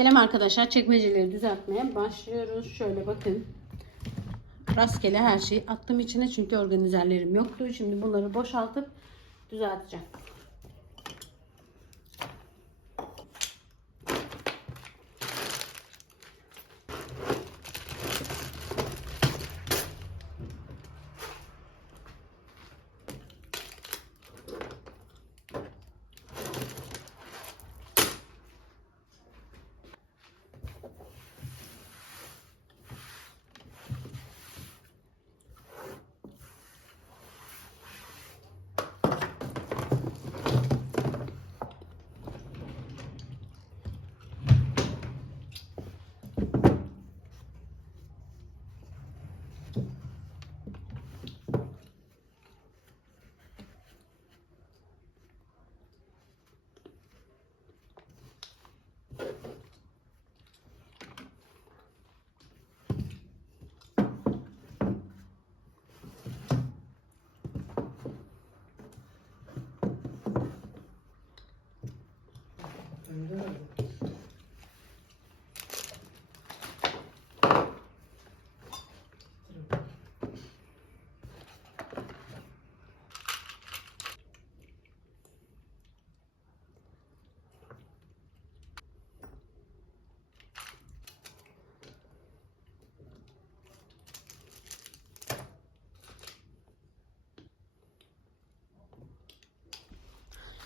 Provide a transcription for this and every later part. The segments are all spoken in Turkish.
Selam arkadaşlar. Çekmeceleri düzeltmeye başlıyoruz. Şöyle bakın. Rastgele her şeyi attım içine çünkü organizerlerim yoktu. Şimdi bunları boşaltıp düzelteceğim.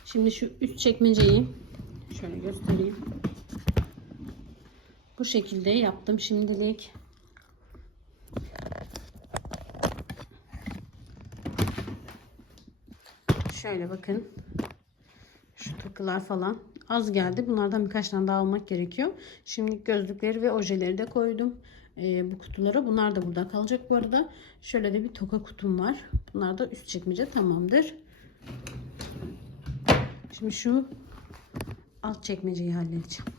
Şimdi şu üst çekmeceyi şöyle göstereyim. Bu şekilde yaptım şimdilik. Şöyle bakın. Şu takılar falan az geldi. Bunlardan birkaç tane daha almak gerekiyor. Şimdi gözlükleri ve ojeleri de koydum ee, bu kutulara. Bunlar da burada kalacak bu arada. Şöyle de bir toka kutum var. Bunlar da üst çekmece tamamdır. Şimdi şu alt çekmeceyi halledeceğim.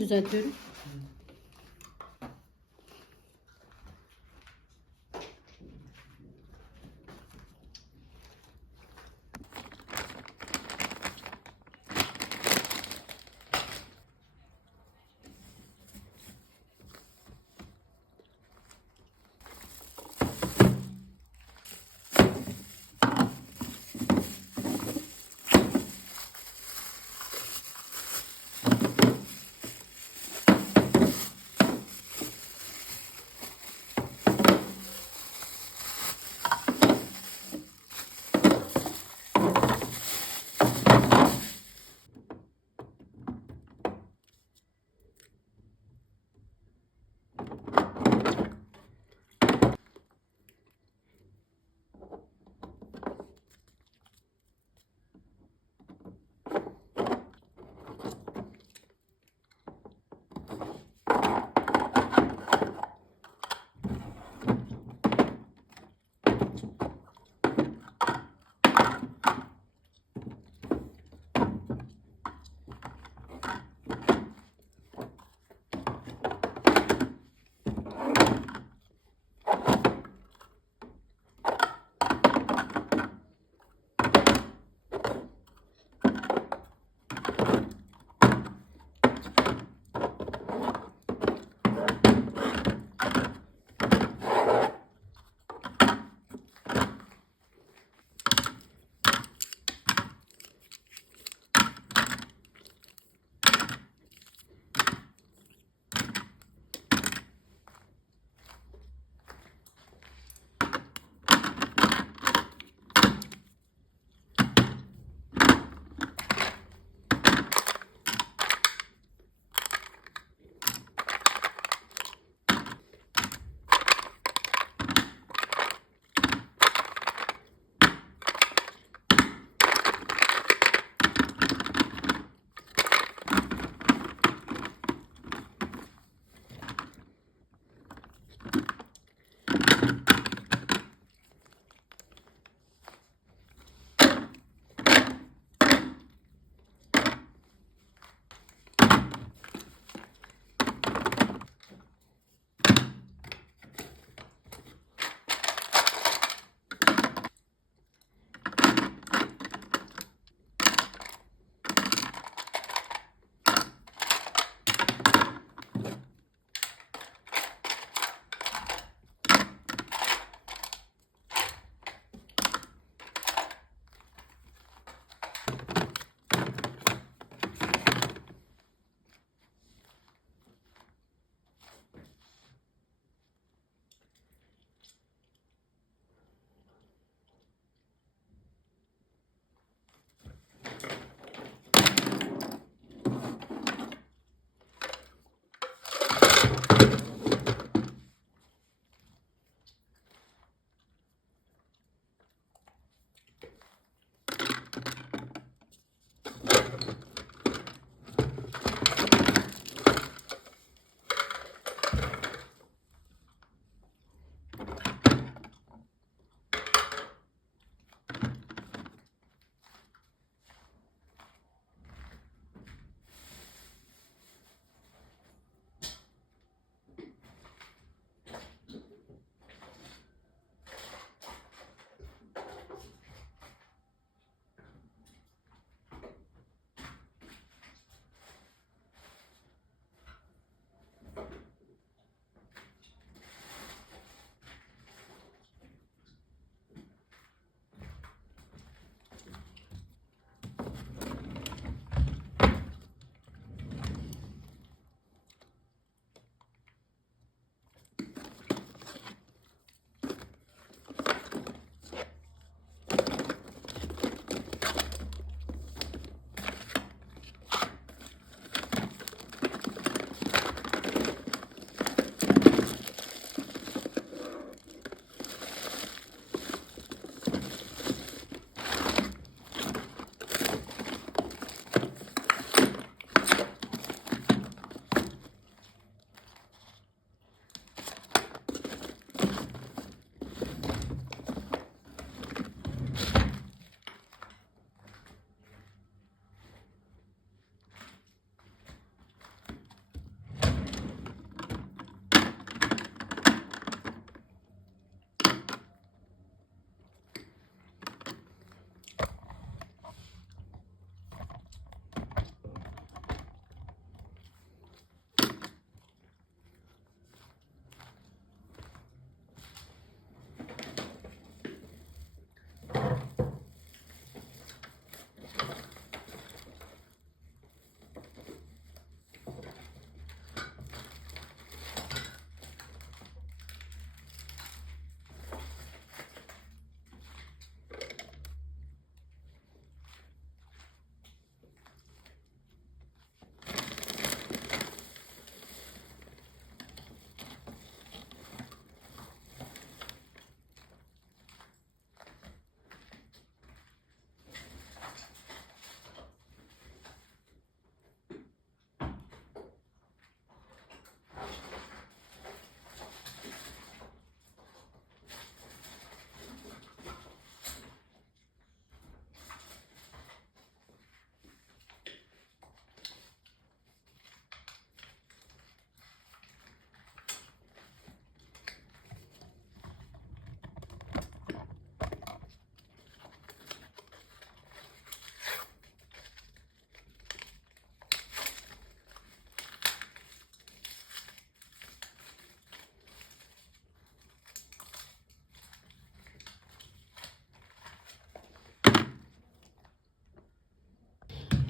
Düzeltiyorum.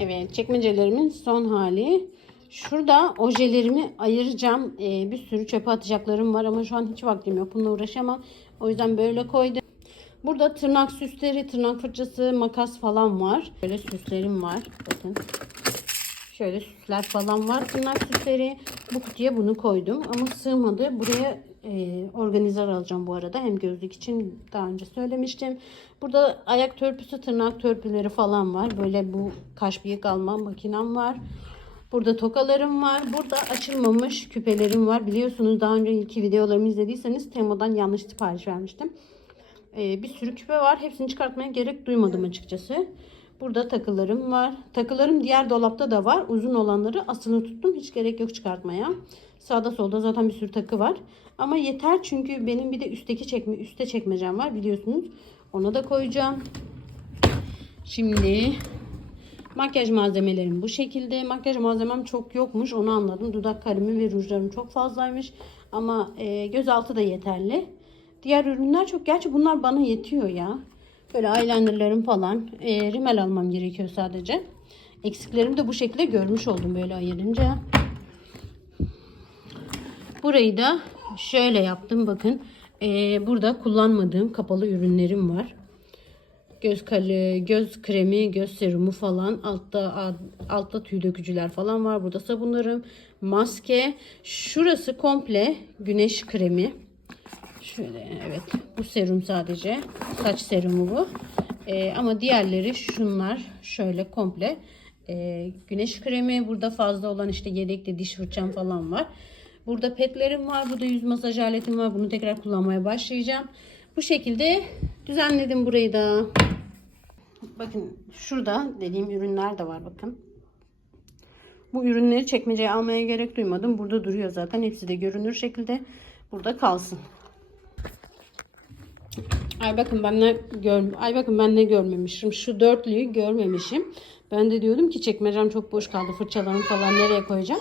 Evet çekmecelerimin son hali. Şurada ojelerimi ayıracağım. Ee, bir sürü çöpe atacaklarım var ama şu an hiç vaktim yok. Bununla uğraşamam. O yüzden böyle koydum. Burada tırnak süsleri, tırnak fırçası, makas falan var. Böyle süslerim var. Bakın. Şöyle süsler falan var. Tırnak süsleri. Bu kutuya bunu koydum. Ama sığmadı. Buraya e, organizer alacağım bu arada. Hem gözlük için daha önce söylemiştim. Burada ayak törpüsü, tırnak törpüleri falan var. Böyle bu kaş bıyık alma makinem var. Burada tokalarım var. Burada açılmamış küpelerim var. Biliyorsunuz daha önceki videolarımı izlediyseniz Temo'dan yanlış sipariş vermiştim. Ee, bir sürü küpe var. Hepsini çıkartmaya gerek duymadım açıkçası. Burada takılarım var. Takılarım diğer dolapta da var. Uzun olanları asılı tuttum. Hiç gerek yok çıkartmaya. Sağda solda zaten bir sürü takı var. Ama yeter çünkü benim bir de üstteki çekme, üstte çekmecem var biliyorsunuz. Ona da koyacağım. Şimdi makyaj malzemelerim bu şekilde. Makyaj malzemem çok yokmuş onu anladım. Dudak kalemi ve rujlarım çok fazlaymış. Ama e, gözaltı da yeterli. Diğer ürünler çok. Gerçi bunlar bana yetiyor ya. Böyle eyelinerlerim falan. E, rimel almam gerekiyor sadece. Eksiklerimi de bu şekilde görmüş oldum böyle ayırınca. Burayı da şöyle yaptım bakın. Ee, burada kullanmadığım kapalı ürünlerim var. Göz kale, göz kremi, göz serumu falan. Altta altta tüy dökücüler falan var. Burada sabunlarım, maske. Şurası komple güneş kremi. Şöyle evet. Bu serum sadece. Saç serumu bu. Ee, ama diğerleri şunlar şöyle komple. Ee, güneş kremi. Burada fazla olan işte yedekli diş fırçam falan var. Burada petlerim var. Burada yüz masaj aletim var. Bunu tekrar kullanmaya başlayacağım. Bu şekilde düzenledim burayı da. Bakın şurada dediğim ürünler de var bakın. Bu ürünleri çekmeceye almaya gerek duymadım. Burada duruyor zaten. Hepsi de görünür şekilde burada kalsın. Ay bakın ben ne gör Ay bakın ben ne görmemişim. Şu dörtlüyü görmemişim. Ben de diyordum ki çekmecem çok boş kaldı. Fırçalarımı falan nereye koyacağım?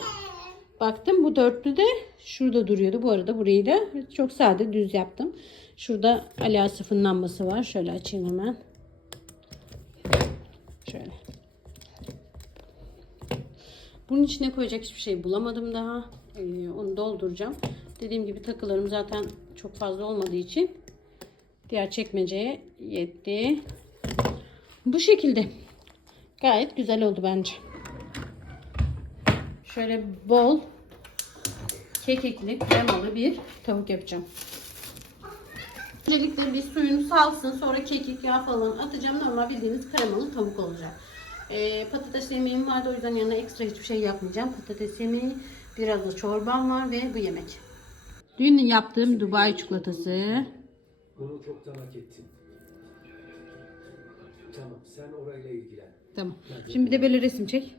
Baktım bu dörtlü de şurada duruyordu. Bu arada burayı da çok sade düz yaptım. Şurada Ali Asaf'ın lambası var. Şöyle açayım hemen. Şöyle. Bunun içine koyacak hiçbir şey bulamadım daha. Ee, onu dolduracağım. Dediğim gibi takılarım zaten çok fazla olmadığı için diğer çekmeceye yetti. Bu şekilde. Gayet güzel oldu bence. Şöyle bol kekikli kremalı bir tavuk yapacağım. Öncelikle bir suyunu salsın. Sonra kekik, yağ falan atacağım. Normal bildiğiniz kremalı tavuk olacak. Ee, patates yemeğim vardı. O yüzden yanına ekstra hiçbir şey yapmayacağım. Patates yemeği, biraz da çorbam var ve bu yemek. Dün yaptığım Dubai çikolatası. Bunu çoktan hak ettin. Tamam sen orayla ilgilen. Tamam. Şimdi bir de böyle resim çek.